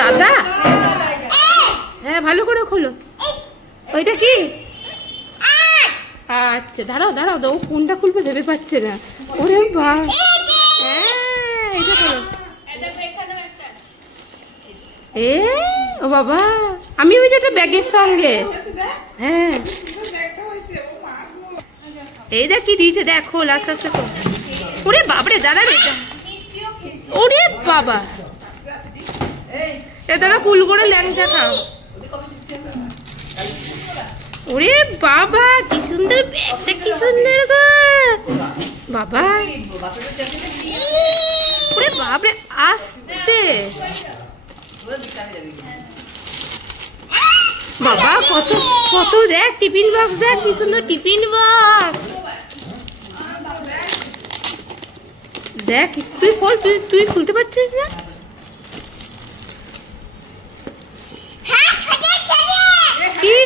দাদা হ্যাঁ ভালো করে খোলো। ওইটা কি? আচ্ছা দাঁড়াও দাঁড়াও, ও কোনটা খুলবে ভেবে পাচ্ছে না। ওরে বাবা, হ্যাঁ এটা খোলো। এ ও বাবা, আমি ওই যে ব্যাগের সঙ্গে। হ্যাঁ এই দেখ কি দিয়েছে, দেখ খোল আস্তে আস্তে খোল। ওরে বাবারে দাদা রে, ওরে বাবা এ দাদা কুল করে ল্যাংচা খাও। ওরে বাবা কি সুন্দর ব্যাগটা, কি সুন্দর গো বাবা। ওরে বাবারে আস্তে বাবা, কত কত দেখ টিফিন বক্স, দেখ কি সুন্দর টিফিন বক্স। দেখ তুই খোল, তুই খুলতে পারছিস না? কি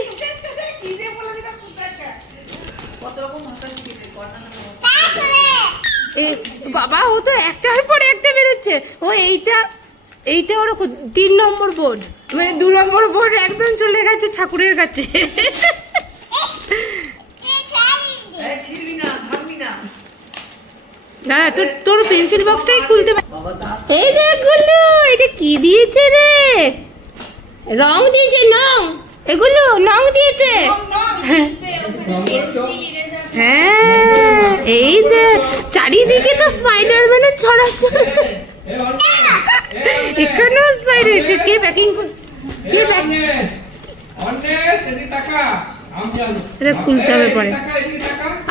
বাবা, ও তো একটার পরে একটা বেরোচ্ছে। ও এইটা ওর 3 নম্বর বোর্ড, মানে 2 নম্বর বোর্ড একদম চলে গেছে ঠাকুরের কাছে। দাঁড়া, তোর পেন্সিল বক্সটাই খুলতে পার। এই দেখ গুল্লু, এটা কি দিয়েছে রে? রং দিয়েছে, নং, এগুলো নং দিয়েছে। হ্যাঁ এই দেখ চারিদিকে তো স্পাইডারম্যানের ছড়াছড়ি, এখানেও স্পাইডার। কে প্যাকিং করছে? কে প্যাকিং? এটা খুলতে হবে পরে।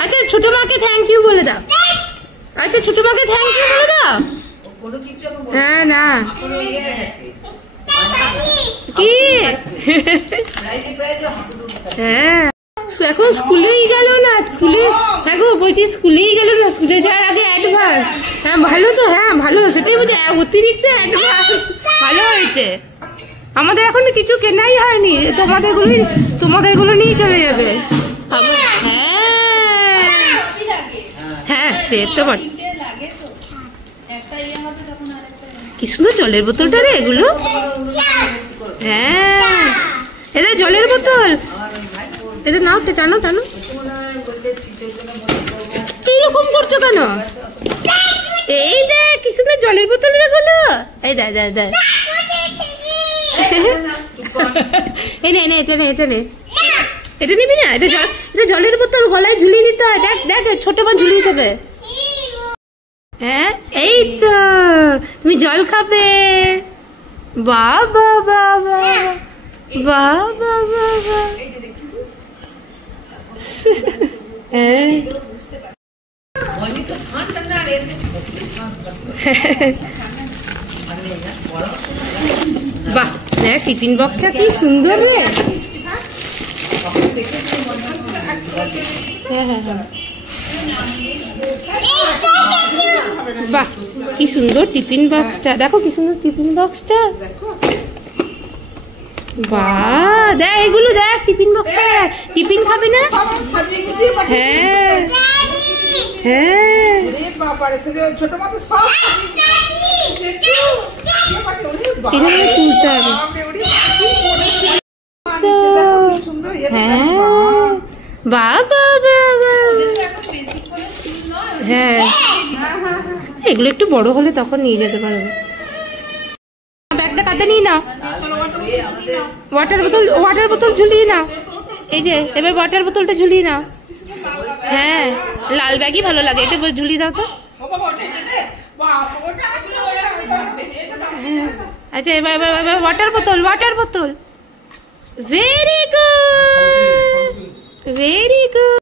আচ্ছা ছোট মাকে থ্যাংক ইউ বলে দাও। আচ্ছা ছোট মাকে থ্যাংক ইউ বলে দাও। হ্যাঁ না কি, হ্যাঁ এখন স্কুলেই গেল না, স্কুলে হ্যাঁ গো বলছি স্কুলেই গেল না, স্কুলে যাওয়ার আগে অ্যাডভান্স। হ্যাঁ ভালো তো, হ্যাঁ ভালো, সেটাই বলছি অতিরিক্ত অ্যাডভান্স ভালো হয়েছে। আমাদের এখন কিছু কেনাই হয়নি, তোমাদেরগুলো নিয়ে চলে যাবে। হ্যাঁ সে তো বটে। কি সুন্দর জলের বোতলটা রে এগুলো। হ্যাঁ এটা জলের বোতল, এটা নাও, টানো টানো। এইরকম করছো কেন? এই দেখ কি সুন্দর জলের বোতল এগুলো। এই দেখ দেখ দেখ, এই নে এটা নে, এটা নে, এটা নিবি না? এটা জলের বোতল, গলায় ঝুলিয়ে দিতে হয়। দেখ দেখ ছোট মা ঝুলিয়ে দেবে। হ্যাঁ এই তো তুমি জল খাবে। বাবা বাবা বাবা বাবা, বাহ দেখ টিফিন বক্সটা কি সুন্দর রে। হ্যাঁ হ্যাঁ হ্যাঁ, বাহ কি সুন্দর টিফিন বক্সটা, দেখো কি সুন্দর টিফিন বক্সটা। বাহ দেখ এগুলো, দেখ টিফিন বক্সটা, টিফিন খাবে না? হ্যাঁ হ্যাঁ তুলতে হবে। হ্যাঁ বাবা বাবা, হ্যাঁ এগুলো একটু বড় হলে তখন নিয়ে যেতে পারবে। ব্যাগটা কাতে নিয়ে নাও, ওয়াটার বোতল ঝুলিয়ে নাও। এই যে এবার ওয়াটার বোতলটা ঝুলিয়ে নাও। হ্যাঁ লাল ব্যাগই ভালো লাগে, এটা ঝুলিয়ে দাও তো। আচ্ছা এবার ওয়াটার বোতল। Very good very good.